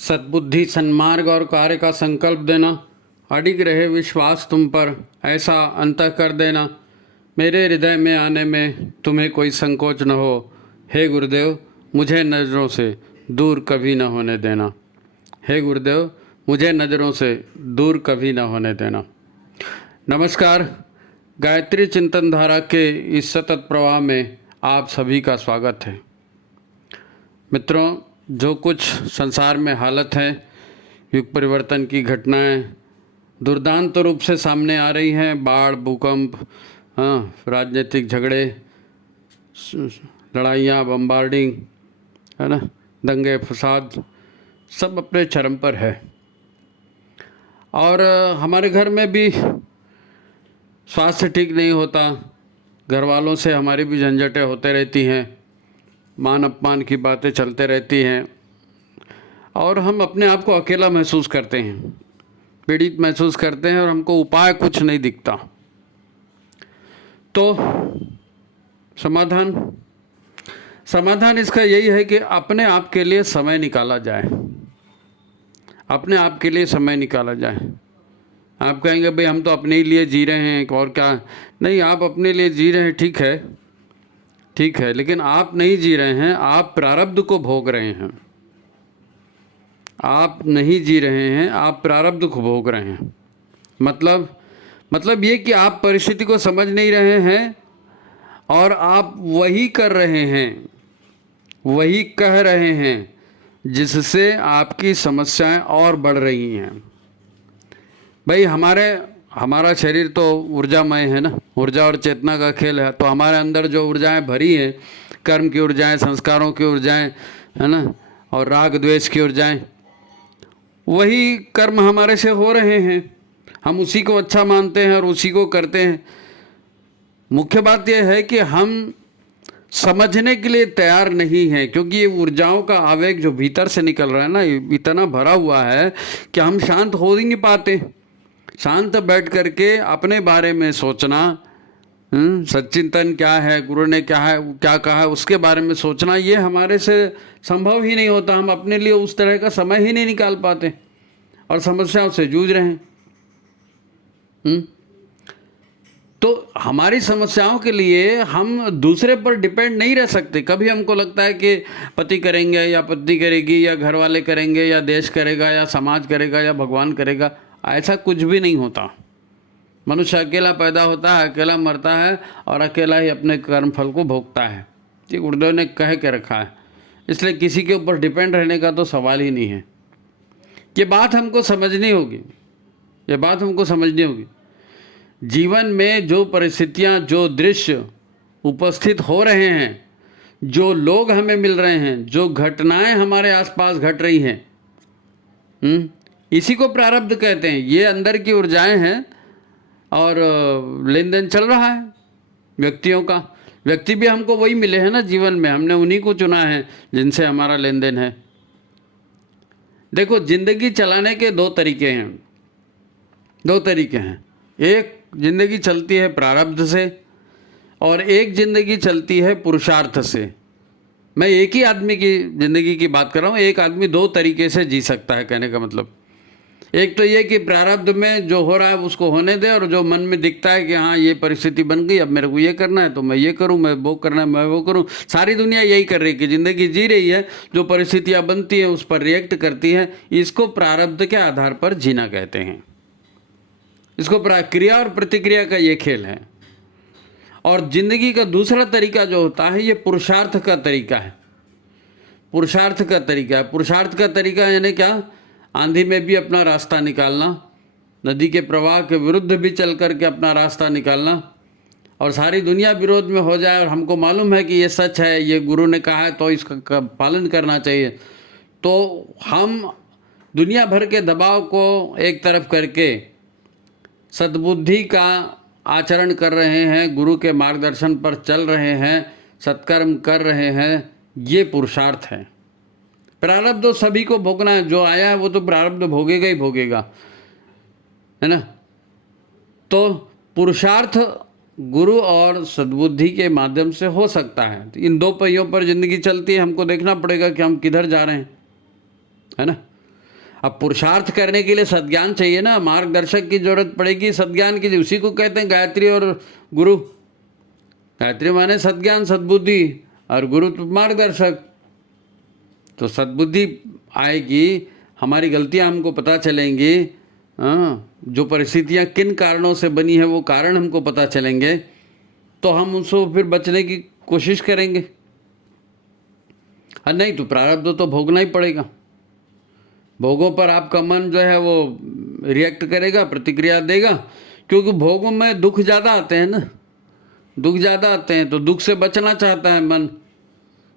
सद्बुद्धि, सन्मार्ग और कार्य का संकल्प देना, अडिग रहे विश्वास तुम पर, ऐसा अंतः कर देना, मेरे हृदय में आने में तुम्हें कोई संकोच न हो। हे गुरुदेव, मुझे नज़रों से दूर कभी न होने देना। हे गुरुदेव, मुझे नज़रों से दूर कभी न होने देना। नमस्कार। गायत्री चिंतन धारा के इस सतत प्रवाह में आप सभी का स्वागत है। मित्रों, जो कुछ संसार में हालत है, युग परिवर्तन की घटनाएं दुर्दांत रूप से सामने आ रही हैं। बाढ़, भूकंप, राजनीतिक झगड़े, लड़ाइयाँ, बम्बार्डिंग, है ना, दंगे फसाद, सब अपने चरम पर है। और हमारे घर में भी स्वास्थ्य ठीक नहीं होता, घर वालों से हमारी भी झंझटें होते रहती हैं, मान अपमान की बातें चलते रहती हैं और हम अपने आप को अकेला महसूस करते हैं, पीड़ित महसूस करते हैं और हमको उपाय कुछ नहीं दिखता। तो समाधान इसका यही है कि अपने आप के लिए समय निकाला जाए, अपने आप के लिए समय निकाला जाए। आप कहेंगे भाई हम तो अपने ही लिए जी रहे हैं और क्या। नहीं, आप अपने लिए जी रहे हैं, ठीक है, लेकिन आप नहीं जी रहे हैं, आप प्रारब्ध को भोग रहे हैं। आप नहीं जी रहे हैं, आप प्रारब्ध को भोग रहे हैं। मतलब ये कि आप परिस्थिति को समझ नहीं रहे हैं और आप वही कर रहे हैं, वही कह रहे हैं जिससे आपकी समस्याएं और बढ़ रही हैं। भाई हमारा शरीर तो ऊर्जामय है ना, ऊर्जा और चेतना का खेल है। तो हमारे अंदर जो ऊर्जाएं भरी हैं, कर्म की ऊर्जाएं, संस्कारों की ऊर्जाएं, है ना, और राग द्वेष की ऊर्जाएं, वही कर्म हमारे से हो रहे हैं। हम उसी को अच्छा मानते हैं और उसी को करते हैं। मुख्य बात यह है कि हम समझने के लिए तैयार नहीं हैं, क्योंकि ये ऊर्जाओं का आवेग जो भीतर से निकल रहा है ना, इतना भरा हुआ है कि हम शांत हो ही नहीं पाते। शांत बैठ करके अपने बारे में सोचना, सच्चिंतन क्या है, गुरु ने क्या कहा है, उसके बारे में सोचना, ये हमारे से संभव ही नहीं होता। हम अपने लिए उस तरह का समय ही नहीं निकाल पाते और समस्याओं से जूझ रहे हैं। तो हमारी समस्याओं के लिए हम दूसरे पर डिपेंड नहीं रह सकते। कभी हमको लगता है कि पति करेंगे या पत्नी करेगी या घर वाले करेंगे या देश करेगा या समाज करेगा या भगवान करेगा, ऐसा कुछ भी नहीं होता। मनुष्य अकेला पैदा होता है, अकेला मरता है और अकेला ही अपने कर्म फल को भोगता है। ये गुरुदेव ने कह के रखा है, इसलिए किसी के ऊपर डिपेंड रहने का तो सवाल ही नहीं है। ये बात हमको समझनी होगी। जीवन में जो परिस्थितियाँ, जो दृश्य उपस्थित हो रहे हैं, जो लोग हमें मिल रहे हैं, जो घटनाएं हमारे आसपास घट रही हैं, इसी को प्रारब्ध कहते हैं। ये अंदर की ऊर्जाएं हैं और लेन देन चल रहा है व्यक्तियों का। व्यक्ति भी हमको वही मिले हैं ना जीवन में, हमने उन्हीं को चुना है जिनसे हमारा लेन देन है। देखो, जिंदगी चलाने के दो तरीके हैं। एक जिंदगी चलती है प्रारब्ध से और एक जिंदगी चलती है पुरुषार्थ से। मैं एक ही आदमी की जिंदगी की बात कर रहा हूँ। एक आदमी दो तरीके से जी सकता है, कहने का मतलब। एक तो ये कि प्रारब्ध में जो हो रहा है उसको होने दे, और जो मन में दिखता है कि हाँ ये परिस्थिति बन गई, अब मेरे को ये करना है तो मैं ये करूँ, मैं वो करना है मैं वो करूँ। सारी दुनिया यही कर रही है कि ज़िंदगी जी रही है, जो परिस्थितियाँ बनती हैं उस पर रिएक्ट करती हैं। इसको प्रारब्ध के आधार पर जीना कहते हैं। इसको क्रिया और प्रतिक्रिया का ये खेल है। और जिंदगी का दूसरा तरीका जो होता है, ये पुरुषार्थ का तरीका है। पुरुषार्थ का तरीका यानी क्या? आंधी में भी अपना रास्ता निकालना, नदी के प्रवाह के विरुद्ध भी चल करके अपना रास्ता निकालना, और सारी दुनिया विरोध में हो जाए और हमको मालूम है कि ये सच है, ये गुरु ने कहा है तो इसका पालन करना चाहिए, तो हम दुनिया भर के दबाव को एक तरफ करके सद्बुद्धि का आचरण कर रहे हैं, गुरु के मार्गदर्शन पर चल रहे हैं, सत्कर्म कर रहे हैं। ये पुरुषार्थ है। प्रारब्ध तो सभी को भोगना है, जो आया है वो तो प्रारब्ध भोगेगा ही भोगेगा, है ना। तो पुरुषार्थ गुरु और सद्बुद्धि के माध्यम से हो सकता है। इन दो पहियों पर जिंदगी चलती है, हमको देखना पड़ेगा कि हम किधर जा रहे हैं, है ना। अब पुरुषार्थ करने के लिए सद्ज्ञान चाहिए ना, मार्गदर्शक की जरूरत पड़ेगी सद्ज्ञान की। उसी को कहते हैं गायत्री और गुरु। गायत्री माने सद्ज्ञान, सद्बुद्धि, और गुरु तो मार्गदर्शक। तो सद्बुद्धि आएगी, हमारी गलतियां हमको पता चलेंगी, जो परिस्थितियां किन कारणों से बनी है वो कारण हमको पता चलेंगे, तो हम उनसे फिर बचने की कोशिश करेंगे। और नहीं तो प्रारब्ध तो भोगना ही पड़ेगा। भोगों पर आपका मन जो है वो रिएक्ट करेगा, प्रतिक्रिया देगा, क्योंकि भोगों में दुख ज़्यादा आते हैं ना, दुख ज़्यादा आते हैं, तो दुख से बचना चाहता है मन।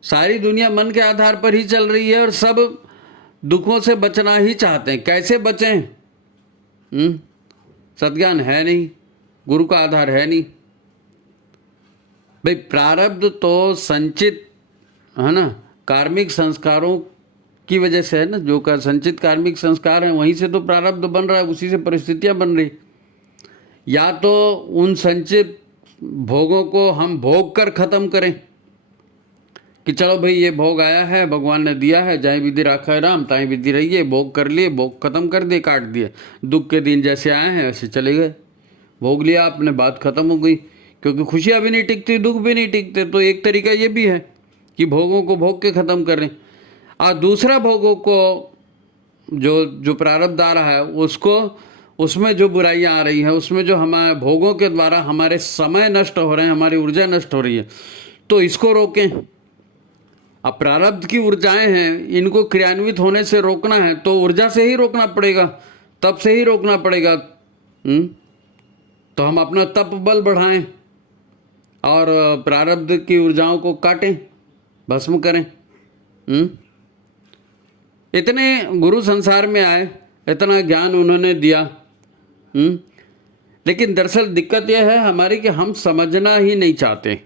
सारी दुनिया मन के आधार पर ही चल रही है और सब दुखों से बचना ही चाहते हैं। कैसे बचें? सद्ज्ञान है नहीं, गुरु का आधार है नहीं। भाई प्रारब्ध तो संचित है ना, कार्मिक संस्कारों की वजह से है ना, जो का संचित कार्मिक संस्कार हैं वहीं से तो प्रारब्ध बन रहा है, उसी से परिस्थितियां बन रही। या तो उन संचित भोगों को हम भोग कर खत्म करें कि चलो भाई ये भोग आया है, भगवान ने दिया है, जय विधि राखा है राम, ताई विधि रहिए, भोग कर लिए, भोग खत्म कर दिए, काट दिए। दुख के दिन जैसे आए हैं वैसे चले गए, भोग लिया आपने, बात खत्म हो गई। क्योंकि खुशियाँ भी नहीं टिकती, दुख भी नहीं टिकते। तो एक तरीका ये भी है कि भोगों को भोग के ख़त्म करें, और दूसरा भोगों को जो प्रारब्ध आ रहा है उसको, उसमें जो बुराइयां आ रही हैं, उसमें जो हमारे भोगों के द्वारा हमारे समय नष्ट हो रहे हैं, हमारी ऊर्जा नष्ट हो रही है, तो इसको रोकें। अब प्रारब्ध की ऊर्जाएं हैं, इनको क्रियान्वित होने से रोकना है तो ऊर्जा से ही रोकना पड़ेगा, तप से ही रोकना पड़ेगा। तो हम अपना तप बल बढ़ाएं और प्रारब्ध की ऊर्जाओं को काटें, भस्म करें। इतने गुरु संसार में आए, इतना ज्ञान उन्होंने दिया, लेकिन दरअसल दिक्कत यह है हमारी कि हम समझना ही नहीं चाहते।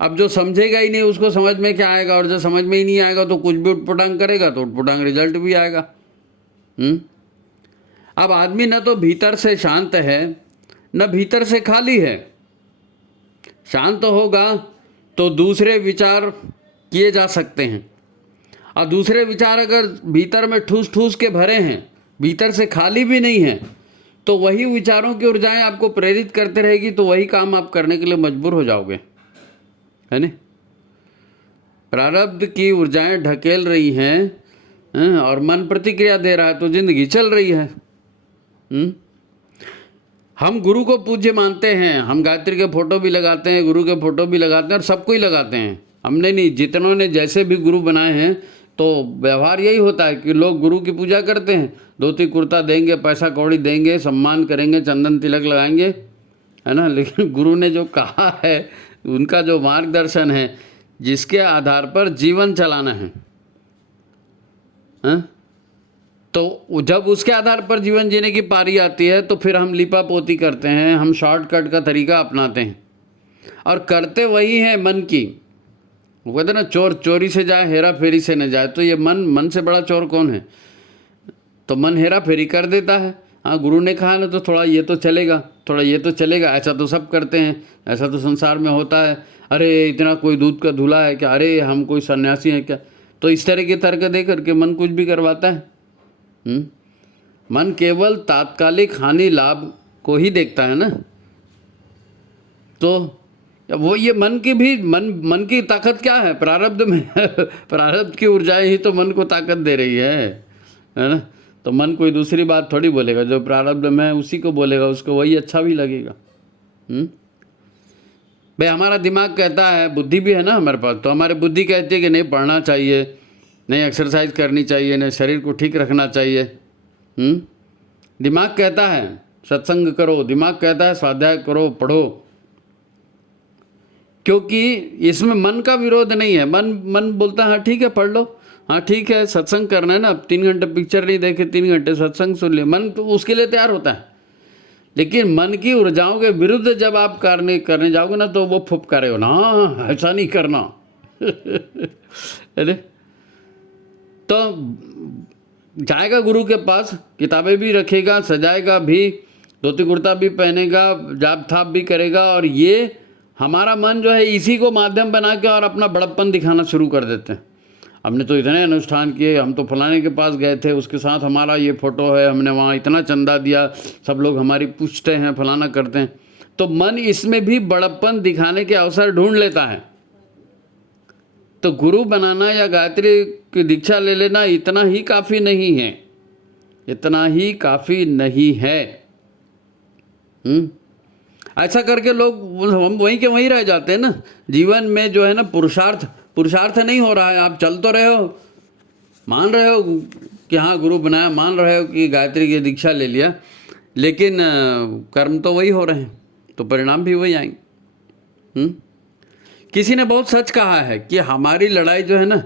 अब जो समझेगा ही नहीं उसको समझ में क्या आएगा, और जो समझ में ही नहीं आएगा तो कुछ भी उटपटांग करेगा तो उटपटांग रिजल्ट भी आएगा। अब आदमी न तो भीतर से शांत है न भीतर से खाली है। शांत होगा तो दूसरे विचार किए जा सकते हैं, और दूसरे विचार अगर भीतर में ठूस ठूस के भरे हैं, भीतर से खाली भी नहीं है, तो वही विचारों की ऊर्जाएं आपको प्रेरित करते रहेगी, तो वही काम आप करने के लिए मजबूर हो जाओगे, है ना। प्रारब्ध की ऊर्जाएं ढकेल रही हैं और मन प्रतिक्रिया दे रहा है, तो जिंदगी चल रही है। हम गुरु को पूज्य मानते हैं, हम गायत्री के फोटो भी लगाते हैं, गुरु के फोटो भी लगाते हैं, और सबको ही लगाते हैं। हमने नहीं, जितनों ने जैसे भी गुरु बनाए हैं, तो व्यवहार यही होता है कि लोग गुरु की पूजा करते हैं, धोती कुर्ता देंगे, पैसा कौड़ी देंगे, सम्मान करेंगे, चंदन तिलक लगाएंगे, है ना। लेकिन गुरु ने जो कहा है, उनका जो मार्गदर्शन है, जिसके आधार पर जीवन चलाना है, तो जब उसके आधार पर जीवन जीने की पारी आती है, तो फिर हम लिपा पोती करते हैं, हम शॉर्टकट का तरीका अपनाते हैं, और करते वही है मन की। वो कहते ना, चोर चोरी से जाए, हेरा फेरी से न जाए। तो ये मन से बड़ा चोर कौन है? तो मन हेरा फेरी कर देता है। हाँ, गुरु ने कहा ना, तो थोड़ा ये तो चलेगा, थोड़ा ये तो चलेगा, ऐसा तो सब करते हैं, ऐसा तो संसार में होता है। अरे इतना कोई दूध का धुला है क्या? अरे हम कोई सन्यासी हैं क्या? तो इस तरह के तर्क दे करके मन कुछ भी करवाता है। मन केवल तात्कालिक हानि लाभ को ही देखता है ना। तो वो ये मन की भी मन की ताकत क्या है? प्रारब्ध में प्रारब्ध की ऊर्जाएं ही तो मन को ताकत दे रही है ना। तो मन कोई दूसरी बात थोड़ी बोलेगा, जो प्रारब्ध में है उसी को बोलेगा, उसको वही अच्छा भी लगेगा। भाई हमारा दिमाग कहता है, बुद्धि भी है ना हमारे पास, तो हमारी बुद्धि कहती है कि नहीं पढ़ना चाहिए, नहीं एक्सरसाइज करनी चाहिए, नहीं शरीर को ठीक रखना चाहिए। दिमाग कहता है सत्संग करो, दिमाग कहता है स्वाध्याय करो, पढ़ो, क्योंकि इसमें मन का विरोध नहीं है। मन बोलता है हाँ ठीक है पढ़ लो, हाँ ठीक है सत्संग करना है ना, अब 3 घंटे पिक्चर नहीं देखे, 3 घंटे सत्संग सुन लिए, मन तो उसके लिए तैयार होता है। लेकिन मन की ऊर्जाओं के विरुद्ध जब आप करने जाओगे ना, तो वो फुफकारे हो ना, ऐसा नहीं करना अरे तो जाएगा गुरु के पास, किताबें भी रखेगा, सजाएगा भी, धोती कुर्ता भी पहनेगा, जाप थाप भी करेगा, और ये हमारा मन जो है इसी को माध्यम बना के और अपना बड़प्पन दिखाना शुरू कर देते हैं। हमने तो इतने अनुष्ठान किए, हम तो फलाने के पास गए थे, उसके साथ हमारा ये फ़ोटो है, हमने वहाँ इतना चंदा दिया, सब लोग हमारी पूछते हैं, फलाना करते हैं। तो मन इसमें भी बड़प्पन दिखाने के अवसर ढूंढ लेता है। तो गुरु बनाना या गायत्री की दीक्षा ले लेना इतना ही काफ़ी नहीं है, इतना ही काफ़ी नहीं है। ऐसा करके लोग हम वहीं के वहीं रह जाते हैं ना। जीवन में जो है ना पुरुषार्थ नहीं हो रहा है। आप चल तो रहे हो, मान रहे हो कि हाँ गुरु बनाया, मान रहे हो कि गायत्री की दीक्षा ले लिया, लेकिन कर्म तो वही हो रहे हैं, तो परिणाम भी वही आएंगे। किसी ने बहुत सच कहा है कि हमारी लड़ाई जो है ना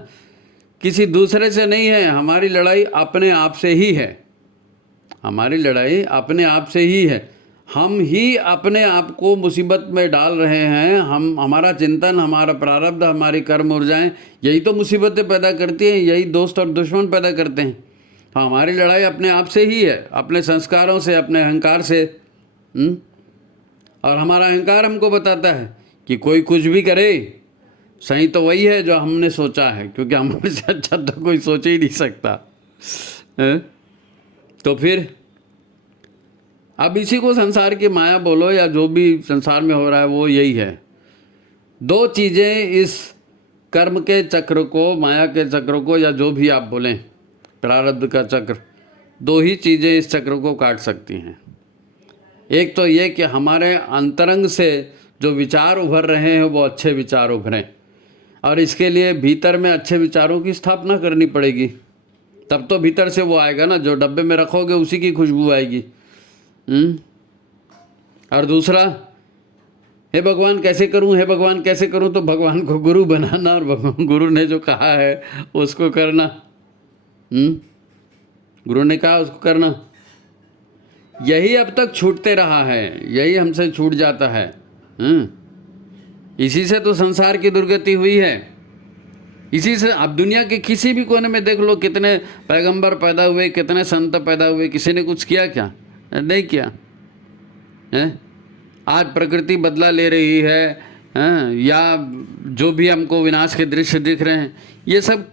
किसी दूसरे से नहीं है, हमारी लड़ाई अपने आप से ही है। हमारी लड़ाई अपने आप से ही है। हम ही अपने आप को मुसीबत में डाल रहे हैं। हमारा चिंतन, हमारा प्रारब्ध, हमारी कर्म ऊर्जाएं यही तो मुसीबतें पैदा करती हैं, यही दोस्त और दुश्मन पैदा करते हैं। हमारी लड़ाई अपने आप से ही है, अपने संस्कारों से, अपने अहंकार से। और हमारा अहंकार हमको बताता है कि कोई कुछ भी करे, सही तो वही है जो हमने सोचा है, क्योंकि हमसे अच्छा तो कोई सोच ही नहीं सकता। तो फिर अब इसी को संसार की माया बोलो या जो भी संसार में हो रहा है वो यही है। दो चीज़ें इस कर्म के चक्र को, माया के चक्र को, या जो भी आप बोलें प्रारब्ध का चक्र, दो ही चीज़ें इस चक्र को काट सकती हैं। एक तो ये कि हमारे अंतरंग से जो विचार उभर रहे हैं वो अच्छे विचार उभरें, और इसके लिए भीतर में अच्छे विचारों की स्थापना करनी पड़ेगी। तब तो भीतर से वो आएगा ना, जो डब्बे में रखोगे उसी की खुशबू आएगी। और दूसरा, हे भगवान कैसे करूं, हे भगवान कैसे करूं, तो भगवान को गुरु बनाना और भगवान गुरु ने जो कहा है उसको करना। गुरु ने कहा उसको करना। यही अब तक छूटते रहा है, यही हमसे छूट जाता है। इसी से तो संसार की दुर्गति हुई है। इसी से अब दुनिया के किसी भी कोने में देख लो, कितने पैगंबर पैदा हुए, कितने संत पैदा हुए, किसी ने कुछ किया क्या? नहीं किया है। आज प्रकृति बदला ले रही है, या जो भी हमको विनाश के दृश्य दिख रहे हैं, ये सब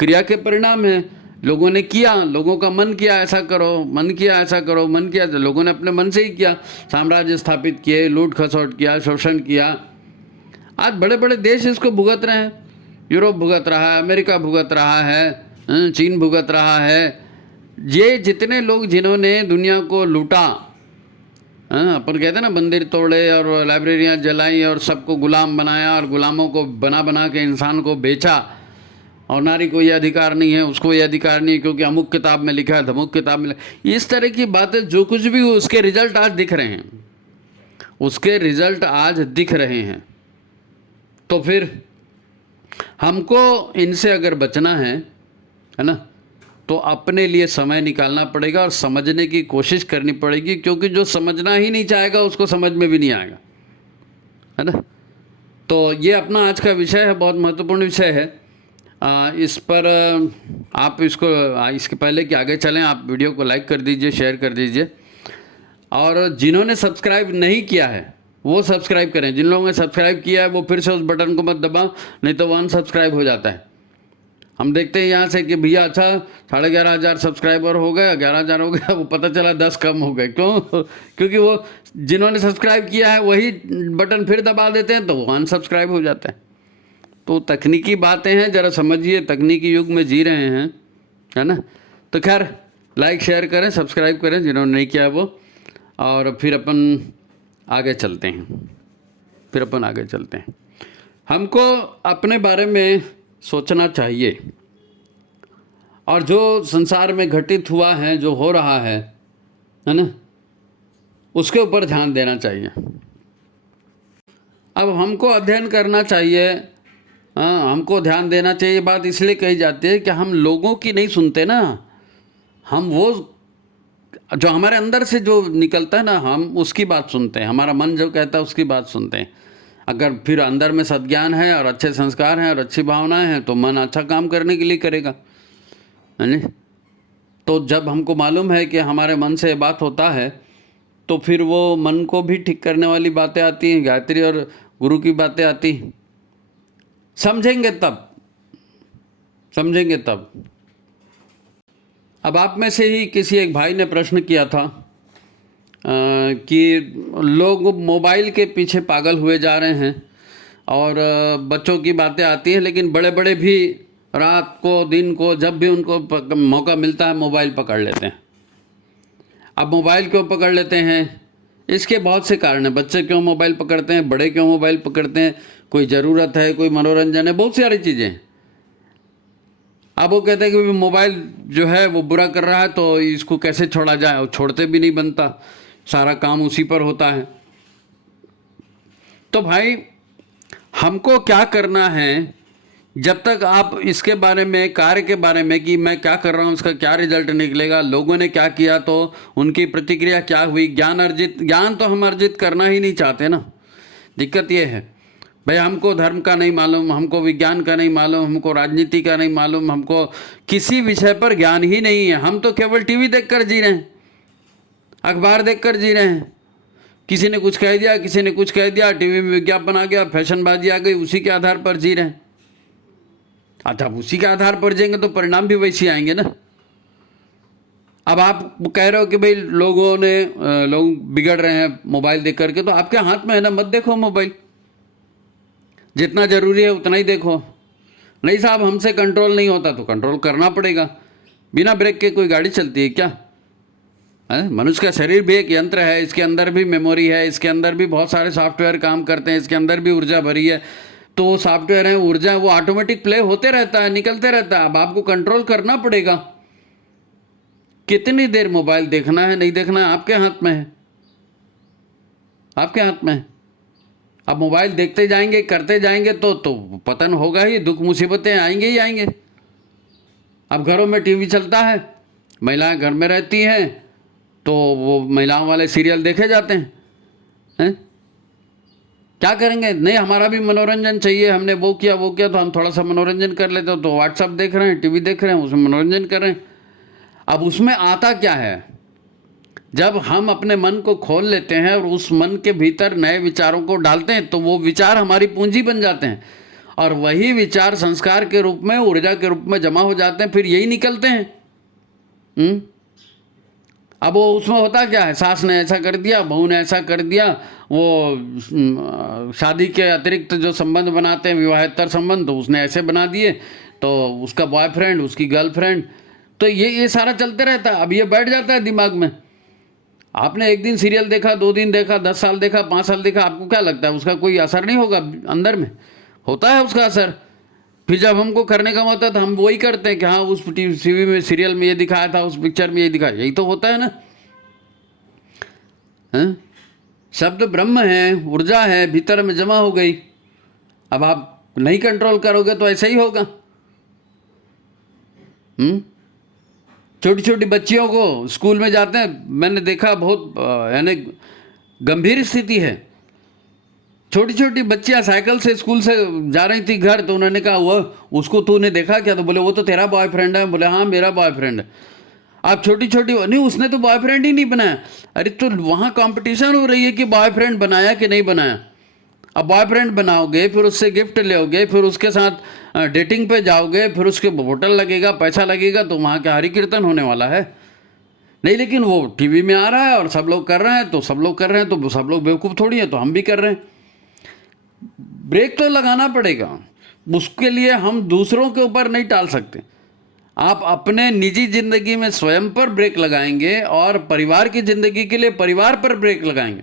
क्रिया के परिणाम हैं। लोगों ने किया, लोगों का मन किया ऐसा करो, मन किया ऐसा करो, मन किया, तो लोगों ने अपने मन से ही किया, साम्राज्य स्थापित किए, लूट खसोट किया, शोषण किया। आज बड़े बड़े देश इसको भुगत रहे हैं। यूरोप भुगत रहा है, अमेरिका भुगत रहा है, चीन भुगत रहा है। ये जितने लोग जिन्होंने दुनिया को लूटा, अपन कहते हैं ना, मंदिर तोड़े और लाइब्रेरियाँ जलाई और सबको गुलाम बनाया और गुलामों को बना बना के इंसान को बेचा, और नारी को ये अधिकार नहीं है, उसको ये अधिकार नहीं है क्योंकि अमुक किताब में लिखा है, धमुक किताब में इस तरह की बातें, जो कुछ भी हो उसके रिजल्ट आज दिख रहे हैं, उसके रिजल्ट आज दिख रहे हैं। तो फिर हमको इनसे अगर बचना है ना, तो अपने लिए समय निकालना पड़ेगा और समझने की कोशिश करनी पड़ेगी, क्योंकि जो समझना ही नहीं चाहेगा उसको समझ में भी नहीं आएगा, है ना। तो ये अपना आज का विषय है, बहुत महत्वपूर्ण विषय है। इस पर आप इसके पहले कि आगे चलें, आप वीडियो को लाइक कर दीजिए, शेयर कर दीजिए, और जिन्होंने सब्सक्राइब नहीं किया है वो सब्सक्राइब करें। जिन लोगों ने सब्सक्राइब किया है वो फिर से उस बटन को मत दबाओ, नहीं तो वो अनसब्सक्राइब हो जाता है। हम देखते हैं यहाँ से कि भैया अच्छा 11,500 सब्सक्राइबर हो गए, 11,000 हो गया, वो पता चला 10 कम हो गए। क्यों? क्योंकि वो जिन्होंने सब्सक्राइब किया है वही बटन फिर दबा देते हैं, तो वो अनसब्सक्राइब हो जाता है। तो तकनीकी बातें हैं, ज़रा समझिए, तकनीकी युग में जी रहे हैं, है ना। तो खैर लाइक शेयर करें, सब्सक्राइब करें जिन्होंने नहीं किया वो, और फिर अपन आगे चलते हैं। हमको अपने बारे में सोचना चाहिए, और जो संसार में घटित हुआ है, जो हो रहा है ना, उसके ऊपर ध्यान देना चाहिए। अब हमको अध्ययन करना चाहिए, हमको ध्यान देना चाहिए। बात इसलिए कही जाती है कि हम लोगों की नहीं सुनते ना, हम वो जो हमारे अंदर से जो निकलता है ना, हम उसकी बात सुनते हैं। हमारा मन जो कहता है उसकी बात सुनते हैं। अगर फिर अंदर में सद्ज्ञान है और अच्छे संस्कार हैं और अच्छी भावनाएं हैं, तो मन अच्छा काम करने के लिए करेगा, है ना। तो जब हमको मालूम है कि हमारे मन से बात होता है, तो फिर वो मन को भी ठीक करने वाली बातें आती हैं, गायत्री और गुरु की बातें आती, समझेंगे तब। समझेंगे तब। अब आप में से ही किसी एक भाई ने प्रश्न किया था कि लोग मोबाइल के पीछे पागल हुए जा रहे हैं और बच्चों की बातें आती हैं, लेकिन बड़े बड़े भी रात को दिन को जब भी उनको मौका मिलता है मोबाइल पकड़ लेते हैं। अब मोबाइल क्यों पकड़ लेते हैं? इसके बहुत से कारण हैं। बच्चे क्यों मोबाइल पकड़ते हैं, बड़े क्यों मोबाइल पकड़ते हैं, कोई ज़रूरत है, कोई मनोरंजन है, बहुत सारी चीज़ें हैं। अब वो कहते हैं कि मोबाइल जो है वो बुरा कर रहा है तो इसको कैसे छोड़ा जाए, और छोड़ते भी नहीं बनता, सारा काम उसी पर होता है। तो भाई हमको क्या करना है, जब तक आप इसके बारे में, कार्य के बारे में कि मैं क्या कर रहा हूँ, उसका क्या रिजल्ट निकलेगा, लोगों ने क्या किया तो उनकी प्रतिक्रिया क्या हुई, ज्ञान तो हम अर्जित करना ही नहीं चाहते ना। दिक्कत ये है भाई, हमको धर्म का नहीं मालूम, हमको विज्ञान का नहीं मालूम, हमको राजनीति का नहीं मालूम, हमको किसी विषय पर ज्ञान ही नहीं है। हम तो केवल टीवी देखकर जी रहे हैं, अखबार देखकर जी रहे हैं। किसी ने कुछ कह दिया, किसी ने कुछ कह दिया, टीवी में विज्ञापन आ गया, फैशनबाजी आ गई, उसी के आधार पर जी रहे हैं। अच्छा, उसी के आधार पर जिएंगे तो परिणाम भी वैसे आएंगे ना। अब आप कह रहे हो कि भाई लोग बिगड़ रहे हैं मोबाइल देख करके, तो आपके हाथ में है ना, मत देखो मोबाइल, जितना ज़रूरी है उतना ही देखो। नहीं साहब हमसे कंट्रोल नहीं होता, तो कंट्रोल करना पड़ेगा। बिना ब्रेक के कोई गाड़ी चलती है क्या? मनुष्य का शरीर भी एक यंत्र है, इसके अंदर भी मेमोरी है, इसके अंदर भी बहुत सारे सॉफ्टवेयर काम करते हैं, इसके अंदर भी ऊर्जा भरी है। तो वो सॉफ्टवेयर है, ऊर्जा, वो ऑटोमेटिक प्ले होते रहता है, निकलते रहता है। अब आपको कंट्रोल करना पड़ेगा, कितनी देर मोबाइल देखना है नहीं देखना है आपके हाथ में है, आपके हाथ में है। अब मोबाइल देखते जाएंगे, करते जाएंगे तो पतन होगा ही, दुख मुसीबतें आएंगे ही आएंगे। अब घरों में टीवी चलता है, महिलाएं घर में रहती हैं, तो वो महिलाओं वाले सीरियल देखे जाते हैं। क्या करेंगे? नहीं हमारा भी मनोरंजन चाहिए, हमने वो किया तो हम थोड़ा सा मनोरंजन कर लेते हो, तो व्हाट्सअप देख रहे हैं, टीवी देख रहे हैं, उसमें मनोरंजन कर रहे हैं। अब उसमें आता क्या है, जब हम अपने मन को खोल लेते हैं और उस मन के भीतर नए विचारों को डालते हैं, तो वो विचार हमारी पूंजी बन जाते हैं, और वही विचार संस्कार के रूप में, ऊर्जा के रूप में जमा हो जाते हैं, फिर यही निकलते हैं। अब वो उसमें होता क्या है, सास ने ऐसा कर दिया, बहू ने ऐसा कर दिया, वो शादी के अतिरिक्त जो संबंध बनाते हैं, विवाहेतर संबंध, तो उसने ऐसे बना दिए, तो उसका बॉयफ्रेंड, उसकी गर्लफ्रेंड, तो ये सारा चलते रहता है। अब ये बैठ जाता है दिमाग में। आपने एक दिन सीरियल देखा, 2 दिन देखा, 10 साल देखा, 5 साल देखा, आपको क्या लगता है उसका कोई असर नहीं होगा? अंदर में होता है उसका असर। फिर जब हमको करने का होता है तो हम वही करते हैं कि हाँ उस टीवी में, सीरियल में ये दिखाया था, उस पिक्चर में ये दिखाया, यही तो होता है ना। शब्द ब्रह्म है, ऊर्जा है, भीतर में जमा हो गई। अब आप नहीं कंट्रोल करोगे तो ऐसा ही होगा। छोटी छोटी बच्चियों को स्कूल में जाते हैं, मैंने देखा, बहुत यानी गंभीर स्थिति है। छोटी छोटी बच्चियां साइकिल से स्कूल से जा रही थी घर, तो उन्होंने कहा वो उसको तूने देखा क्या? तो बोले वो तो तेरा बॉयफ्रेंड है। बोले हाँ मेरा बॉयफ्रेंड है। आप छोटी छोटी, नहीं उसने तो बॉयफ्रेंड ही नहीं बनाया। अरे तो वहाँ कंपटीशन हो रही है कि बॉयफ्रेंड बनाया कि नहीं बनाया। अब बॉयफ्रेंड बनाओगे, फिर उससे गिफ्ट लोगे, फिर उसके साथ डेटिंग पे जाओगे, फिर उसके होटल लगेगा, पैसा लगेगा, तो वहाँ क्या हरि कीर्तन होने वाला है? नहीं, लेकिन वो टीवी में आ रहा है और सब लोग कर रहे हैं, तो सब लोग कर रहे हैं, तो सब लोग बेवकूफ़ थोड़ी है, तो हम भी कर रहे हैं। ब्रेक तो लगाना पड़ेगा, उसके लिए हम दूसरों के ऊपर नहीं टाल सकते। आप अपने निजी जिंदगी में स्वयं पर ब्रेक लगाएंगे और परिवार की जिंदगी के लिए परिवार पर ब्रेक लगाएंगे।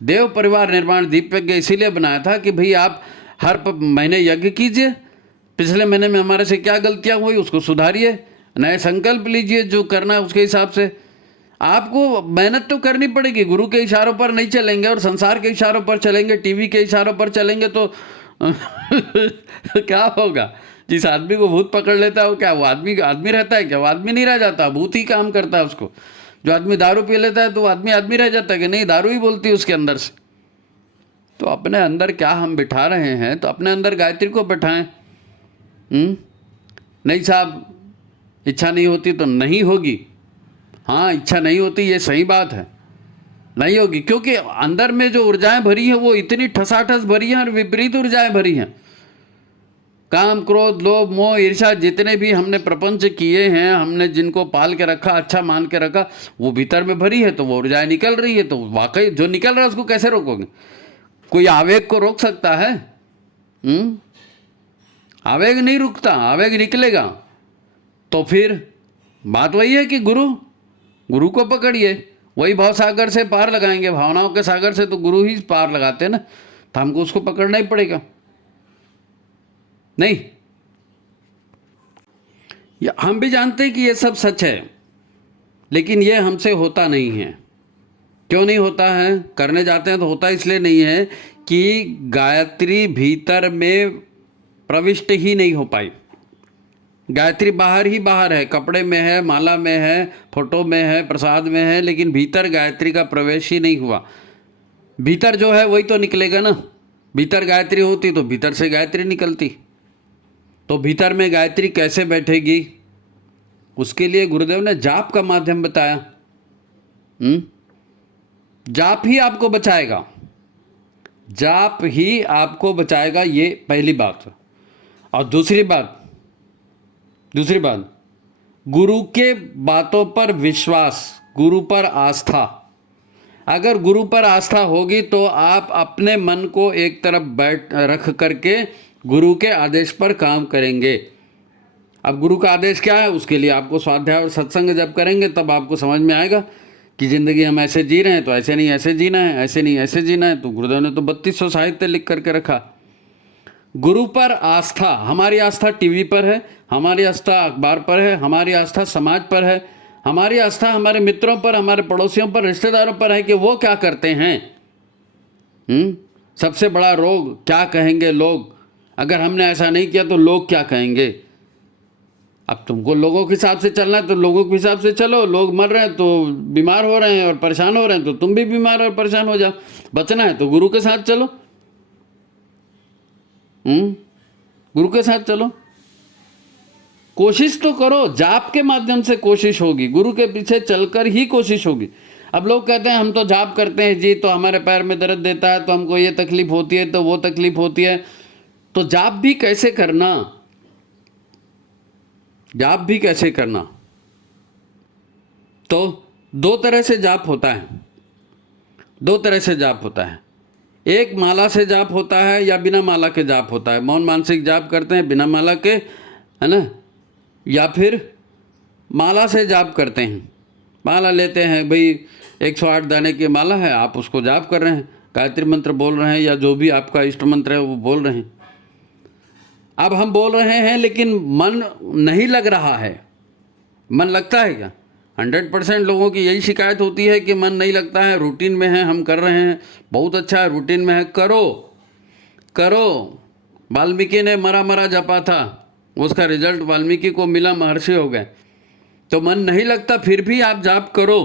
देव परिवार निर्माण दीपयज्ञ इसीलिए बनाया था कि भाई आप हर महीने यज्ञ कीजिए, पिछले महीने में हमारे से क्या गलतियां हुई उसको सुधारिए, नए संकल्प लीजिए, जो करना है उसके हिसाब से। आपको मेहनत तो करनी पड़ेगी, गुरु के इशारों पर नहीं चलेंगे और संसार के इशारों पर चलेंगे, टीवी के इशारों पर चलेंगे तो क्या होगा? जिस आदमी को भूत पकड़ लेता है वो क्या वो आदमी रहता है क्या? वो आदमी नहीं रह जाता, भूत ही काम करता है उसको। जो आदमी दारू पी लेता है तो वो आदमी रह जाता है कि नहीं, दारू ही बोलती है उसके अंदर से। तो अपने अंदर क्या हम बिठा रहे हैं, तो अपने अंदर गायत्री को बिठाएं। नहीं साहब इच्छा नहीं होती तो नहीं होगी। हाँ इच्छा नहीं होती, ये सही बात है, नहीं होगी, क्योंकि अंदर में जो ऊर्जाएं भरी हैं वो इतनी ठसाठस भरी हैं और विपरीत ऊर्जाएं भरी हैं। काम, क्रोध, लोभ, मोह, ईर्ष्या, जितने भी हमने प्रपंच किए हैं, हमने जिनको पाल के रखा, अच्छा मान के रखा, वो भीतर में भरी है, तो वो ऊर्जाएं निकल रही है। तो वाकई जो निकल रहा है उसको कैसे रोकोगे? कोई आवेग को रोक सकता है? आवेग नहीं रुकता, आवेग निकलेगा। तो फिर बात वही है कि गुरु को पकड़िए, वही भाव सागर से पार लगाएंगे। भावनाओं के सागर से तो गुरु ही पार लगाते हैं ना, तो हमको उसको पकड़ना ही पड़ेगा। नहीं, हम भी जानते हैं कि ये सब सच है, लेकिन ये हमसे होता नहीं है। क्यों नहीं होता है? करने जाते हैं तो होता इसलिए नहीं है कि गायत्री भीतर में प्रविष्ट ही नहीं हो पाई। गायत्री बाहर ही बाहर है, कपड़े में है, माला में है, फोटो में है, प्रसाद में है, लेकिन भीतर गायत्री का प्रवेश ही नहीं हुआ। भीतर जो है वही तो निकलेगा ना। भीतर गायत्री होती तो भीतर से गायत्री निकलती। तो भीतर में गायत्री कैसे बैठेगी? उसके लिए गुरुदेव ने जाप का माध्यम बताया। जाप ही आपको बचाएगा, जाप ही आपको बचाएगा, ये पहली बात। और दूसरी बात, गुरु के बातों पर विश्वास, गुरु पर आस्था। अगर गुरु पर आस्था होगी तो आप अपने मन को एक तरफ रख करके गुरु के आदेश पर काम करेंगे। अब गुरु का आदेश क्या है? उसके लिए आपको स्वाध्याय और सत्संग जब करेंगे तब आपको समझ में आएगा कि ज़िंदगी हम ऐसे जी रहे हैं तो ऐसे नहीं ऐसे जीना है, ऐसे नहीं ऐसे जीना है। तो गुरुदेव ने तो 3200 साहित्य लिख करके रखा। गुरु पर आस्था, हमारी आस्था टीवी पर है, हमारी आस्था अखबार पर है, हमारी आस्था समाज पर है, हमारी आस्था हमारे मित्रों पर, हमारे पड़ोसियों पर, रिश्तेदारों पर है कि वो क्या करते हैं। सबसे बड़ा रोग, क्या कहेंगे लोग? अगर हमने ऐसा नहीं किया तो लोग क्या कहेंगे? अब तुमको लोगों के हिसाब से चलना है तो लोगों के हिसाब से चलो। लोग मर रहे हैं तो बीमार हो रहे हैं और परेशान हो रहे हैं, तो तुम भी बीमार और परेशान हो जाओ। बचना है तो गुरु के साथ चलो, गुरु के साथ चलो। कोशिश तो करो, जाप के माध्यम से कोशिश होगी, गुरु के पीछे चलकर ही कोशिश होगी। अब लोग कहते हैं हम तो जाप करते हैं जी, तो हमारे पैर में दर्द देता है, तो हमको ये तकलीफ होती है, तो वो तकलीफ होती है। तो जाप भी कैसे करना, जाप भी कैसे करना? तो दो तरह से जाप होता है, दो तरह से जाप होता है। एक माला से जाप होता है या बिना माला के जाप होता है। मौन मानसिक जाप करते हैं बिना माला के, है ना, या फिर माला से जाप करते हैं। माला लेते हैं भाई, 108 दाने की माला है, आप उसको जाप कर रहे हैं, गायत्री मंत्र बोल रहे हैं या जो भी आपका इष्ट मंत्र है वो बोल रहे हैं। अब हम बोल रहे हैं लेकिन मन नहीं लग रहा है। मन लगता है क्या? 100% लोगों की यही शिकायत होती है कि मन नहीं लगता है। रूटीन में है, हम कर रहे हैं, बहुत अच्छा है, रूटीन में है, करो करो। वाल्मीकि ने मरा मरा जपा था, उसका रिजल्ट वाल्मीकि को मिला, महर्षि हो गए। तो मन नहीं लगता फिर भी आप जाप करो।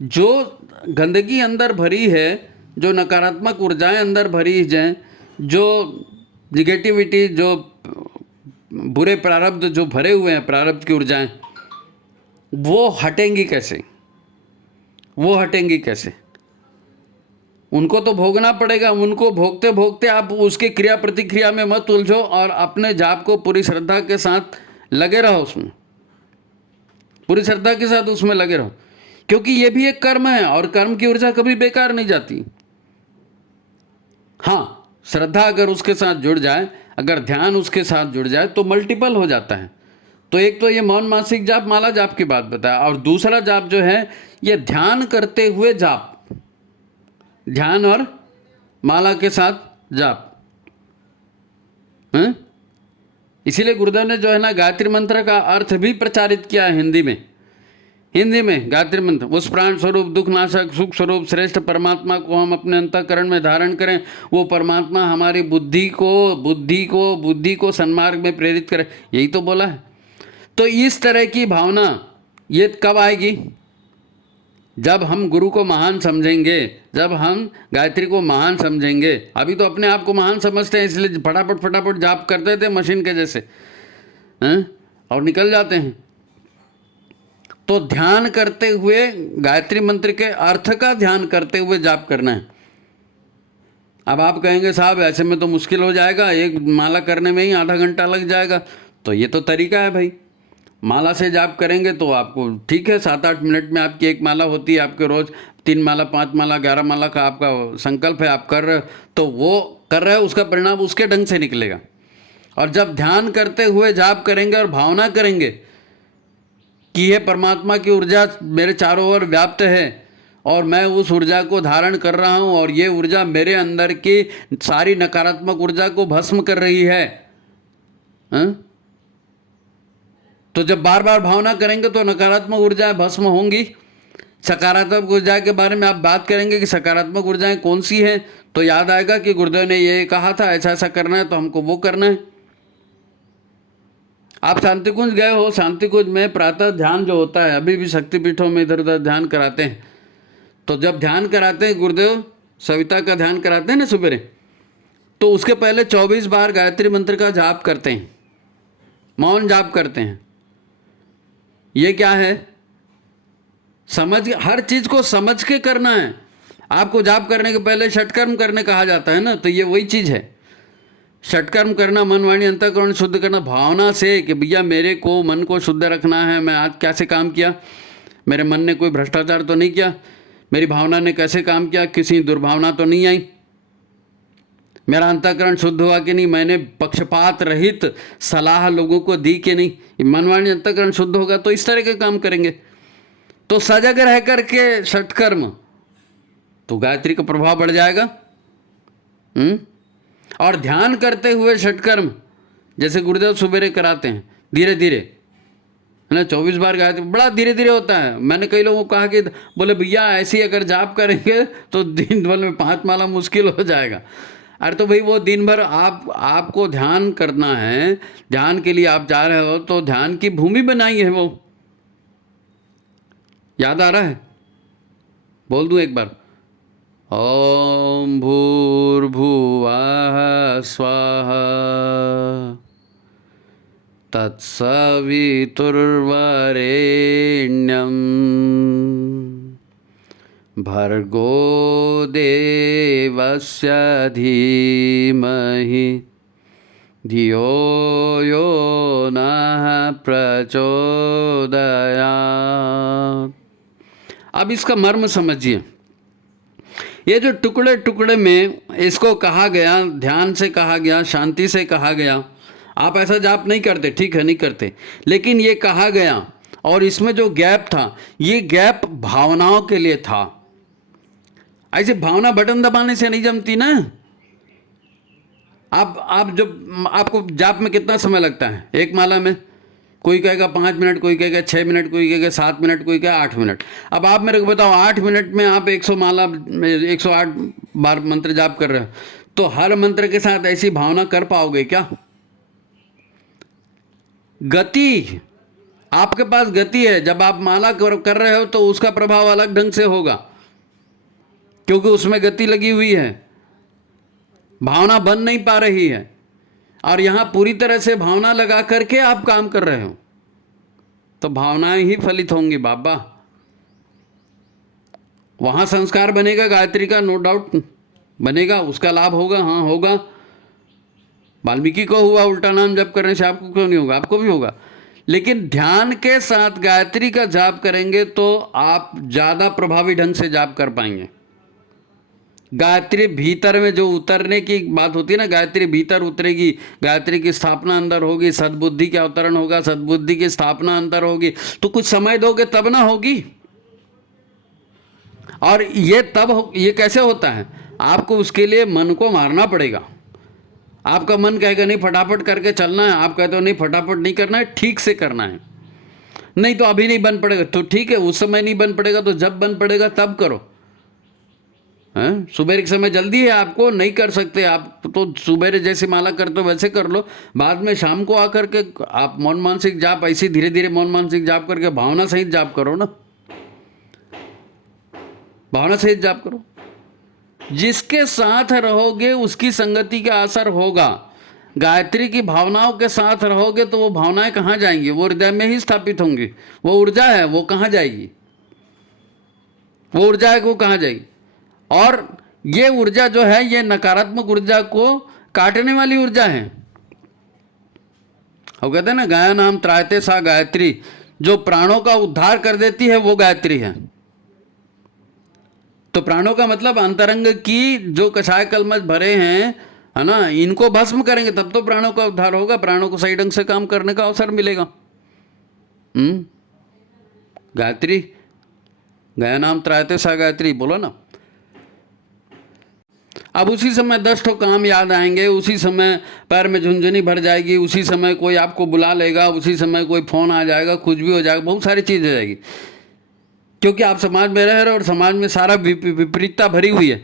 जो गंदगी अंदर भरी है, जो नकारात्मक ऊर्जाएं अंदर भरी हैं, जो निगेटिविटी, जो बुरे प्रारब्ध जो भरे हुए हैं, प्रारब्ध की ऊर्जाएं, वो हटेंगी कैसे? वो हटेंगी कैसे? उनको तो भोगना पड़ेगा। उनको भोगते भोगते आप उसकी क्रिया प्रतिक्रिया में मत उलझो और अपने जाप को पूरी श्रद्धा के साथ लगे रहो, उसमें पूरी श्रद्धा के साथ उसमें लगे रहो, क्योंकि ये भी एक कर्म है और कर्म की ऊर्जा कभी बेकार नहीं जाती। हाँ, श्रद्धा अगर उसके साथ जुड़ जाए, अगर ध्यान उसके साथ जुड़ जाए तो मल्टीपल हो जाता है। तो एक तो ये मौन मानसिक जाप, माला जाप की बात बताया, और दूसरा जाप जो है ये ध्यान करते हुए जाप, ध्यान और माला के साथ जाप। इसीलिए गुरुदेव ने जो है ना गायत्री मंत्र का अर्थ भी प्रचारित किया है हिंदी में। हिंदी में गायत्री मंत्र, उस प्राण स्वरूप दुखनाशक सुख स्वरूप श्रेष्ठ परमात्मा को हम अपने अंतःकरण में धारण करें, वो परमात्मा हमारी बुद्धि को सन्मार्ग में प्रेरित करे, यही तो बोला है। तो इस तरह की भावना ये कब आएगी? जब हम गुरु को महान समझेंगे, जब हम गायत्री को महान समझेंगे। अभी तो अपने आप को महान समझते हैं, इसलिए फटाफट फटाफट जाप करते थे मशीन के जैसे, और निकल जाते हैं। तो ध्यान करते हुए, गायत्री मंत्र के अर्थ का ध्यान करते हुए जाप करना है। अब आप कहेंगे साहब ऐसे में तो मुश्किल हो जाएगा, एक माला करने में ही आधा घंटा लग जाएगा। तो ये तो तरीका है भाई, माला से जाप करेंगे तो आपको ठीक है 7-8 मिनट में आपकी एक माला होती है। आपके रोज़ 3 माला 5 माला 11 माला का आपका संकल्प है, आप कर रहे हो, तो वो कर रहे हो, उसका परिणाम उसके ढंग से निकलेगा। और जब ध्यान करते हुए जाप करेंगे और भावना करेंगे कि ये परमात्मा की ऊर्जा मेरे चारों ओर व्याप्त है और मैं उस ऊर्जा को धारण कर रहा हूँ और ये ऊर्जा मेरे अंदर की सारी नकारात्मक ऊर्जा को भस्म कर रही है, तो जब बार बार भावना करेंगे तो नकारात्मक ऊर्जाएं भस्म होंगी। सकारात्मक ऊर्जा के बारे में आप बात करेंगे कि सकारात्मक ऊर्जाएं कौन सी हैं, तो याद आएगा कि गुरुदेव ने ये कहा था ऐसा ऐसा करना है, तो हमको वो करना है। आप शांति कुंज गए हो, शांति कुंज में प्रातः ध्यान जो होता है, अभी भी शक्तिपीठों में इधर उधर ध्यान कराते हैं, तो जब ध्यान कराते हैं गुरुदेव सविता का ध्यान कराते हैं ना सुबह, तो उसके पहले 24 बार गायत्री मंत्र का जाप करते हैं, मौन जाप करते हैं। ये क्या है, समझ, हर चीज को समझ के करना है। आपको जाप करने के पहले षटकर्म करने कहा जाता है ना, तो ये वही चीज है। षटकर्म करना, मन वाणी अंतःकरण शुद्ध करना, भावना से कि भैया मेरे को मन को शुद्ध रखना है, मैं आज कैसे काम किया, मेरे मन ने कोई भ्रष्टाचार तो नहीं किया, मेरी भावना ने कैसे काम किया, किसी दुर्भावना तो नहीं आई, मेरा अंतःकरण शुद्ध हुआ कि नहीं, मैंने पक्षपात रहित सलाह लोगों को दी कि नहीं, मन वाणी अंतःकरण शुद्ध होगा तो इस तरह के काम करेंगे। तो सजग रह करके षटकर्म, तो गायत्री का प्रभाव बढ़ जाएगा। और ध्यान करते हुए षटकर्म, जैसे गुरुदेव सुबेरे कराते हैं धीरे धीरे, है ना, 24 बार गायत्री, बड़ा धीरे धीरे होता है। मैंने कई लोगों को कहा कि बोले भैया ऐसी अगर जाप करेंगे तो दिन भर में 5 माला मुश्किल हो जाएगा। अरे तो भाई वो दिन भर आपको ध्यान करना है, ध्यान के लिए आप जा रहे हो तो ध्यान की भूमि बनाई है वो। याद आ रहा है? बोल दूं एक बार, ओम भूर्भुवः स्वाहा तत्सवितुर्वरेण्यं भर्गो देवस्य धीमहि धियो यो नः प्रचोदयात्। अब इसका मर्म समझिए। ये जो टुकड़े टुकड़े में इसको कहा गया, ध्यान से कहा गया, शांति से कहा गया, आप ऐसा जाप नहीं करते, ठीक है नहीं करते, लेकिन ये कहा गया और इसमें जो गैप था, ये गैप भावनाओं के लिए था। ऐसे भावना बटन दबाने से नहीं जमती ना। आप जब आपको जाप में कितना समय लगता है एक माला में, कोई कहेगा 5 मिनट, कोई कहेगा 6 मिनट, कोई कहेगा 7 मिनट, कोई कहेगा 8 मिनट। अब आप मेरे को बताओ 8 मिनट में आप 108 बार मंत्र जाप कर रहे हो, तो हर मंत्र के साथ ऐसी भावना कर पाओगे क्या? गति, आपके पास गति है, जब आप माला कर रहे हो तो उसका प्रभाव अलग ढंग से होगा, क्योंकि उसमें गति लगी हुई है, भावना बन नहीं पा रही है। और यहां पूरी तरह से भावना लगा करके आप काम कर रहे हो तो भावनाएं ही फलित होंगी बाबा। वहां संस्कार बनेगा गायत्री का, नो डाउट बनेगा, उसका लाभ होगा, हाँ होगा। वाल्मीकि को हुआ उल्टा नाम जप करने से, आपको क्यों नहीं होगा? आपको भी होगा। लेकिन ध्यान के साथ गायत्री का जाप करेंगे तो आप ज़्यादा प्रभावी ढंग से जाप कर पाएंगे। गायत्री भीतर में जो उतरने की बात होती है ना, गायत्री भीतर उतरेगी, गायत्री की स्थापना अंदर होगी, सद्बुद्धि का अवतरण होगा, सद्बुद्धि की स्थापना अंदर होगी, तो कुछ समय दोगे तब ना होगी। और ये कैसे होता है? आपको उसके लिए मन को मारना पड़ेगा। आपका मन कहेगा नहीं फटाफट करके चलना है, आप कहते हो नहीं फटाफट नहीं करना है, ठीक से करना है। नहीं तो अभी नहीं बन पड़ेगा, तो ठीक है उस समय नहीं बन पड़ेगा तो जब बन पड़ेगा तब करो। सुबह के समय जल्दी है, आपको नहीं कर सकते आप तो सुबह जैसे माला करते हो वैसे कर लो, बाद में शाम को आकर के आप मौन मानसिक जाप ऐसी धीरे धीरे मौन मानसिक जाप करके भावना सहित जाप करो ना, भावना सहित जाप करो। जिसके साथ रहोगे उसकी संगति का असर होगा। गायत्री की भावनाओं के साथ रहोगे तो वो भावनाएं कहाँ जाएंगी? वो हृदय में ही स्थापित होंगी। वो ऊर्जा है वो कहाँ जाएगी? वो ऊर्जा है वो कहाँ जाएगी? और ये ऊर्जा जो है ये नकारात्मक ऊर्जा को काटने वाली ऊर्जा है। वो कहते हैं ना गाया नाम त्रायते सा गायत्री, जो प्राणों का उद्धार कर देती है वो गायत्री है। तो प्राणों का मतलब अंतरंग की जो कषाय कलमश भरे हैं, है ना, इनको भस्म करेंगे तब तो प्राणों का उद्धार होगा, प्राणों को सही ढंग से काम करने का अवसर मिलेगा। गायत्री, गाया नाम त्रायते सा गायत्री बोलो ना। अब उसी समय 10 ठो काम याद आएंगे, उसी समय पैर में झुंझुनी भर जाएगी, उसी समय कोई आपको बुला लेगा, उसी समय कोई फोन आ जाएगा, कुछ भी हो जाएगा, बहुत सारी चीज़ हो जाएगी, क्योंकि आप समाज में रह रहे हो और समाज में सारा विपरीतता भरी हुई है।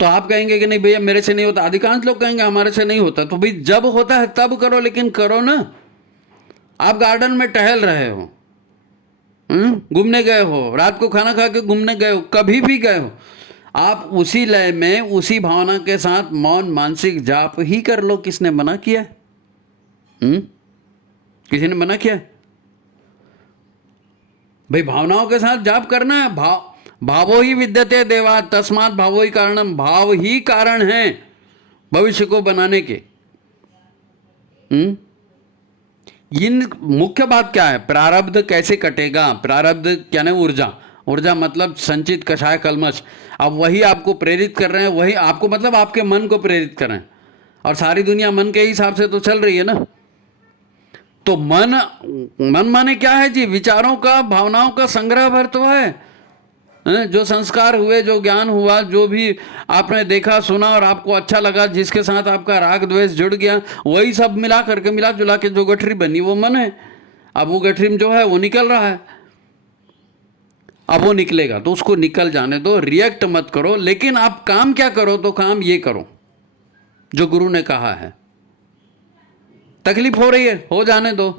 तो आप कहेंगे कि नहीं भैया मेरे से नहीं होता, अधिकांश लोग कहेंगे हमारे से नहीं होता। तो भाई जब होता है तब करो, लेकिन करो ना। आप गार्डन में टहल रहे हो, घूमने गए हो, रात को खाना खा के घूमने गए हो, कभी भी गए हो, आप उसी लय में उसी भावना के साथ मौन मानसिक जाप ही कर लो। किसने मना किया? किसी ने मना किया? भाई भावनाओं के साथ जाप करना है। भावो ही विद्यते देवा तस्मात् भावो ही कारणम, भाव ही कारण है भविष्य को बनाने के। इन मुख्य बात क्या है? प्रारब्ध कैसे कटेगा? प्रारब्ध क्या है? ऊर्जा। ऊर्जा मतलब संचित कषाय कलमश। अब वही आपको प्रेरित कर रहे हैं, वही आपको मतलब आपके मन को प्रेरित कर रहे हैं, और सारी दुनिया मन के हिसाब से तो चल रही है ना। तो मन माने क्या है जी? विचारों का, भावनाओं का संग्रह भर तो है। जो संस्कार हुए, जो ज्ञान हुआ, जो भी आपने देखा सुना और आपको अच्छा लगा, जिसके साथ आपका राग द्वेष जुड़ गया, वही सब मिला करके, मिला जुला के जो गठरी बनी वो मन है। अब वो गठरी में जो है वो निकल रहा है, अब वो निकलेगा तो उसको निकल जाने दो, रिएक्ट मत करो। लेकिन आप काम क्या करो? तो काम ये करो जो गुरु ने कहा है। तकलीफ हो रही है, हो जाने दो।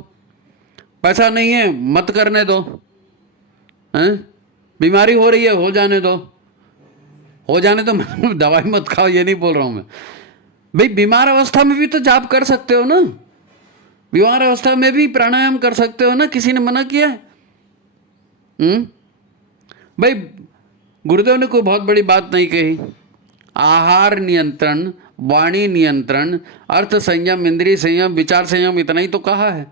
पैसा नहीं है, मत करने दो। बीमारी हो रही है, हो जाने दो, हो जाने दो। दवाई मत खाओ ये नहीं बोल रहा हूं मैं भाई। बीमार अवस्था में भी तो जाप कर सकते हो ना, बीमार अवस्था में भी प्राणायाम कर सकते हो ना, किसी ने मना किया है? भाई गुरुदेव ने कोई बहुत बड़ी बात नहीं कही। आहार नियंत्रण, वाणी नियंत्रण, अर्थ संयम, इंद्रिय संयम, विचार संयम, इतना ही तो कहा है।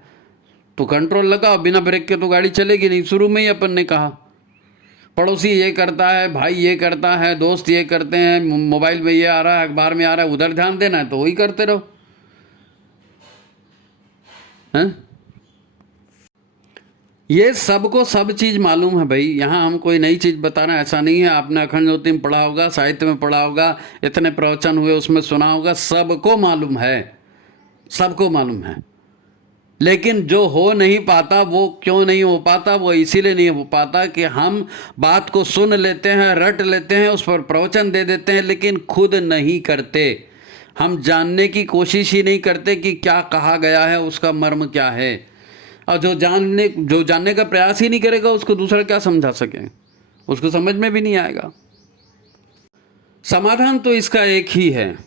तो कंट्रोल लगाओ, बिना ब्रेक के तो गाड़ी चलेगी नहीं। शुरू में ही अपन ने कहा पड़ोसी ये करता है, भाई ये करता है, दोस्त ये करते हैं, मोबाइल में ये आ रहा है, अखबार में आ रहा है, उधर ध्यान देना है तो वही करते रहो। ये सबको सब चीज़ मालूम है भाई। यहाँ हम कोई नई चीज़ बता रहे हैं ऐसा नहीं है। आपने अखंड ज्योति में पढ़ा होगा, साहित्य में पढ़ा होगा, इतने प्रवचन हुए उसमें सुना होगा, सबको मालूम है, सबको मालूम है। लेकिन जो हो नहीं पाता वो क्यों नहीं हो पाता? वो इसीलिए नहीं हो पाता कि हम बात को सुन लेते हैं, रट लेते हैं, उस पर प्रवचन दे देते हैं, लेकिन खुद नहीं करते। हम जानने की कोशिश ही नहीं करते कि क्या कहा गया है, उसका मर्म क्या है। और जो जानने का प्रयास ही नहीं करेगा उसको दूसरा क्या समझा सके? उसको समझ में भी नहीं आएगा। समाधान तो इसका एक ही है,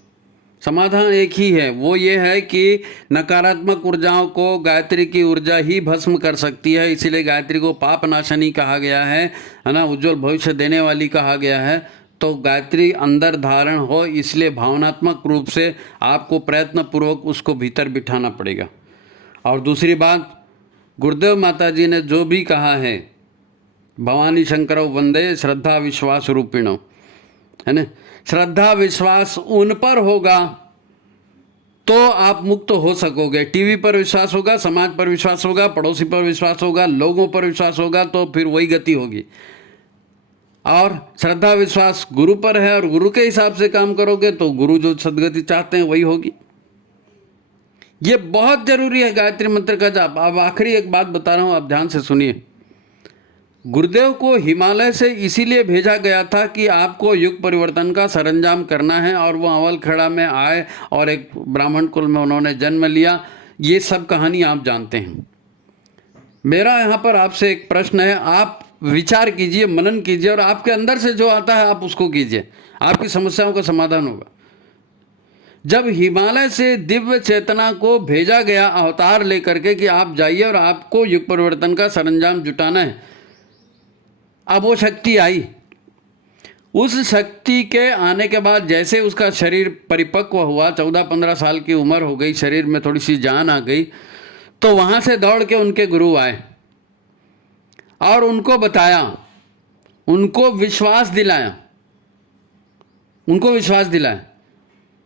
समाधान एक ही है। वो ये है कि नकारात्मक ऊर्जाओं को गायत्री की ऊर्जा ही भस्म कर सकती है। इसीलिए गायत्री को पाप नाशनी कहा गया है ना, उज्जवल भविष्य देने वाली कहा गया है। तो गायत्री अंदर धारण हो, इसलिए भावनात्मक रूप से आपको प्रयत्न पूर्वक उसको भीतर बिठाना पड़ेगा। और दूसरी बात, गुरुदेव माता जी ने जो भी कहा है, भवानी शंकरो वंदे श्रद्धा विश्वास रूपिणो, है ना, श्रद्धा विश्वास उन पर होगा तो आप मुक्त हो सकोगे। टीवी पर विश्वास होगा, समाज पर विश्वास होगा, पड़ोसी पर विश्वास होगा, लोगों पर विश्वास होगा, तो फिर वही गति होगी। और श्रद्धा विश्वास गुरु पर है और गुरु के हिसाब से काम करोगे तो गुरु जो सदगति चाहते हैं वही होगी। ये बहुत जरूरी है गायत्री मंत्र का जाप। अब आखिरी एक बात बता रहा हूं, आप ध्यान से सुनिए। गुरुदेव को हिमालय से इसीलिए भेजा गया था कि आपको युग परिवर्तन का सरंजाम करना है, और वो अवलखेड़ा में आए और एक ब्राह्मण कुल में उन्होंने जन्म लिया। ये सब कहानी आप जानते हैं। मेरा यहाँ पर आपसे एक प्रश्न है, आप विचार कीजिए, मनन कीजिए, और आपके अंदर से जो आता है आप उसको कीजिए, आपकी समस्याओं का समाधान होगा। जब हिमालय से दिव्य चेतना को भेजा गया अवतार लेकर के कि आप जाइए और आपको युग परिवर्तन का सरंजाम जुटाना है, अब वो शक्ति आई, उस शक्ति के आने के बाद जैसे उसका शरीर परिपक्व हुआ, 14-15 साल की उम्र हो गई, शरीर में थोड़ी सी जान आ गई, तो वहाँ से दौड़ के उनके गुरु आए और उनको बताया, उनको विश्वास दिलाया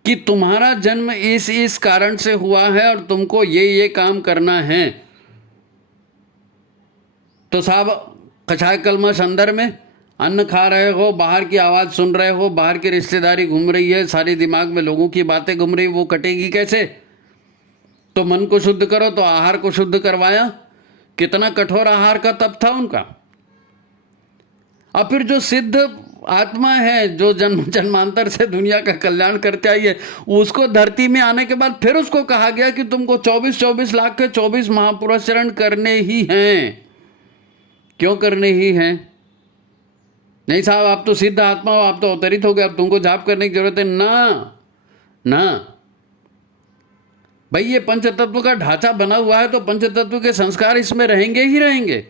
कि तुम्हारा जन्म इस कारण से हुआ है और तुमको ये काम करना है। तो साहब कछाय कलमश अंदर में, अन्न खा रहे हो, बाहर की आवाज़ सुन रहे हो, बाहर की रिश्तेदारी घूम रही है, सारी दिमाग में लोगों की बातें घूम रही, वो कटेगी कैसे? तो मन को शुद्ध करो, तो आहार को शुद्ध करवाया। कितना कठोर आहार का तप था उनका। और फिर जो सिद्ध आत्मा है, जो जन्म जन्मांतर से दुनिया का कल्याण करते आई है, उसको धरती में आने के बाद फिर उसको कहा गया कि तुमको 24 लाख के 24 महापुरुष चरण करने ही हैं। क्यों करने ही हैं? नहीं साहब, आप तो सिद्ध आत्मा हो, आप तो अवतरित हो गए, अब तुमको जाप करने की जरूरत है ना। भाई ये पंचतत्व का ढांचा बना हुआ है, तो पंचतत्व के संस्कार इसमें रहेंगे ही रहेंगे।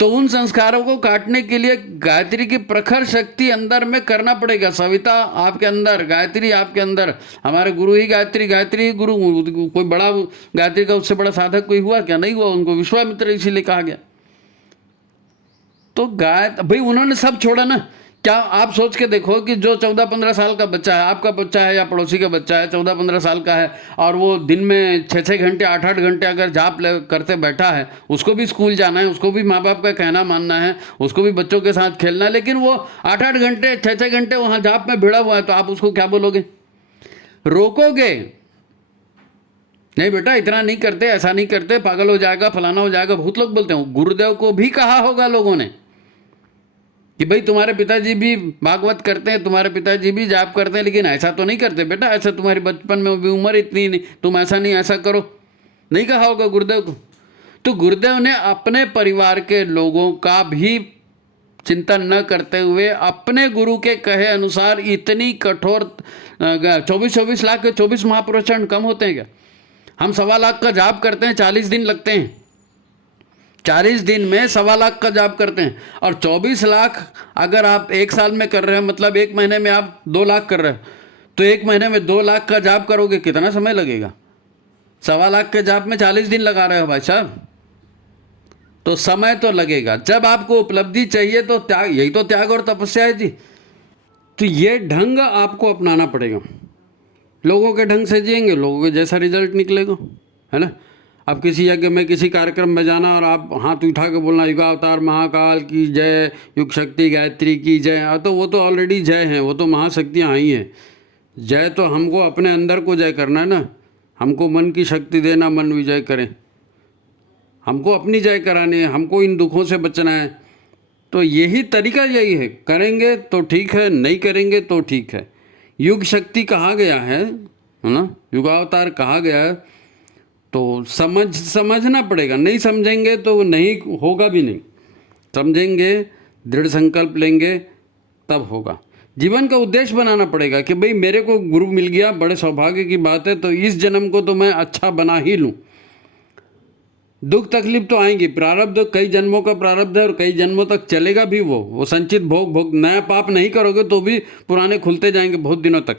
तो उन संस्कारों को काटने के लिए गायत्री की प्रखर शक्ति अंदर में करना पड़ेगा। सविता आपके अंदर, गायत्री आपके अंदर। हमारे गुरु ही गायत्री ही गुरु। कोई बड़ा गायत्री का उससे बड़ा साधक कोई हुआ क्या? नहीं हुआ। उनको विश्वामित्र इसीलिए कहा गया। तो भाई उन्होंने सब छोड़ा ना। क्या आप सोच के देखो कि जो 14-15 साल का बच्चा है, आपका बच्चा है या पड़ोसी का बच्चा है, 14-15 साल का है, और वो दिन में 6-6 घंटे 8-8 घंटे अगर जाप करते बैठा है, उसको भी स्कूल जाना है, उसको भी माँ बाप का कहना मानना है, उसको भी बच्चों के साथ खेलना है, लेकिन वो 8-8 घंटे 6-6 घंटे वहाँ जाप में भिड़ा हुआ है, तो आप उसको क्या बोलोगे? रोकोगे? नहीं बेटा इतना नहीं करते, ऐसा नहीं करते, पागल हो जाएगा, फलाना हो जाएगा। बहुत लोग बोलते हैं। गुरुदेव को भी कहा होगा लोगों ने कि भाई तुम्हारे पिताजी भी भागवत करते हैं, तुम्हारे पिताजी भी जाप करते हैं, लेकिन ऐसा तो नहीं करते बेटा, ऐसा तुम्हारी बचपन में भी उम्र इतनी नहीं, तुम ऐसा नहीं ऐसा करो। नहीं कहा होगा गुरुदेव को। तो गुरुदेव ने अपने परिवार के लोगों का भी चिंतन न करते हुए अपने गुरु के कहे अनुसार इतनी कठोर 24 लाख के 24 महापुरुष चरण कम होते हैं क्या? हम 1.25 लाख का जाप करते हैं, 40 दिन लगते हैं। 40 दिन में 1.25 लाख का जाप करते हैं, और 24 लाख अगर आप 1 साल में कर रहे हैं, मतलब 1 महीने में आप 2 लाख कर रहे हैं, तो 1 महीने में 2 लाख का जाप करोगे, कितना समय लगेगा? 1.25 लाख के जाप में 40 दिन लगा रहे हो भाई साहब। तो समय तो लगेगा। जब आपको उपलब्धि चाहिए तो त्याग, यही तो त्याग और तपस्या है जी। तो ये ढंग आपको अपनाना पड़ेगा। लोगों के ढंग से जिएंगे, लोगों के जैसा रिजल्ट निकलेगा, है ना। अब किसी यज्ञ में, किसी कार्यक्रम में जाना और आप हाथ उठा के बोलना युगावतार महाकाल की जय, युग शक्ति गायत्री की जय, तो वो तो ऑलरेडी जय हैं, वो तो महाशक्तियाँ ही हैं। जय तो हमको अपने अंदर को जय करना है ना। हमको मन की शक्ति देना, मन विजय करें। हमको अपनी जय करानी है, हमको इन दुखों से बचना है। तो यही तरीका यही है। करेंगे तो ठीक है, नहीं करेंगे तो ठीक है। युग शक्ति कहा गया है ना, युगावतार कहा गया है, तो समझना पड़ेगा। नहीं समझेंगे तो नहीं होगा भी नहीं। समझेंगे, दृढ़ संकल्प लेंगे, तब होगा। जीवन का उद्देश्य बनाना पड़ेगा कि भाई मेरे को गुरु मिल गया, बड़े सौभाग्य की बात है, तो इस जन्म को तो मैं अच्छा बना ही लूँ। दुख तकलीफ तो आएंगी, प्रारब्ध कई जन्मों का प्रारब्ध है और कई जन्मों तक चलेगा भी वो संचित भोग। नया पाप नहीं करोगे तो भी पुराने खुलते जाएंगे बहुत दिनों तक,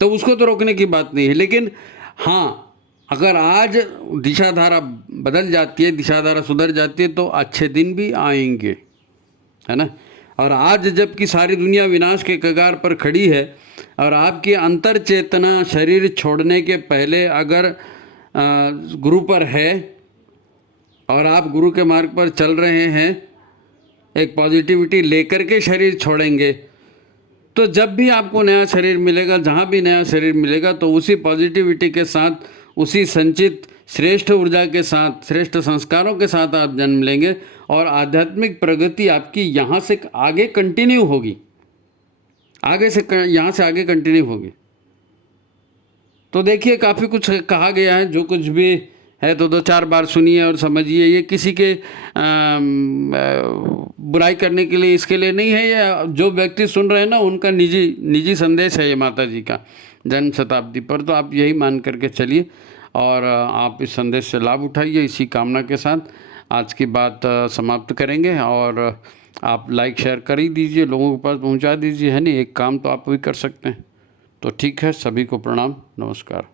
तो उसको तो रोकने की बात नहीं है। लेकिन हाँ, अगर आज दिशाधारा बदल जाती है, दिशाधारा सुधर जाती है, तो अच्छे दिन भी आएंगे, है ना। और आज जबकि सारी दुनिया विनाश के कगार पर खड़ी है और आपकी अंतर चेतना शरीर छोड़ने के पहले अगर गुरु पर है और आप गुरु के मार्ग पर चल रहे हैं, एक पॉजिटिविटी लेकर के शरीर छोड़ेंगे, तो जब भी आपको नया शरीर मिलेगा, जहाँ भी नया शरीर मिलेगा, तो उसी पॉजिटिविटी के साथ, उसी संचित श्रेष्ठ ऊर्जा के साथ, श्रेष्ठ संस्कारों के साथ आप जन्म लेंगे और आध्यात्मिक प्रगति आपकी यहाँ से आगे कंटिन्यू होगी, यहाँ से आगे कंटिन्यू होगी। तो देखिए काफ़ी कुछ कहा गया है, जो कुछ भी है तो 2-4 बार सुनिए और समझिए। ये किसी के बुराई करने के लिए, इसके लिए नहीं है। ये जो व्यक्ति सुन रहे हैं ना, उनका निजी संदेश है ये माता जी का जन्म शताब्दी पर। तो आप यही मान करके चलिए और आप इस संदेश से लाभ उठाइए। इसी कामना के साथ आज की बात समाप्त करेंगे और आप लाइक शेयर कर ही दीजिए, लोगों के पास पहुंचा दीजिए, है नहीं, एक काम तो आप भी कर सकते हैं। तो ठीक है, सभी को प्रणाम, नमस्कार।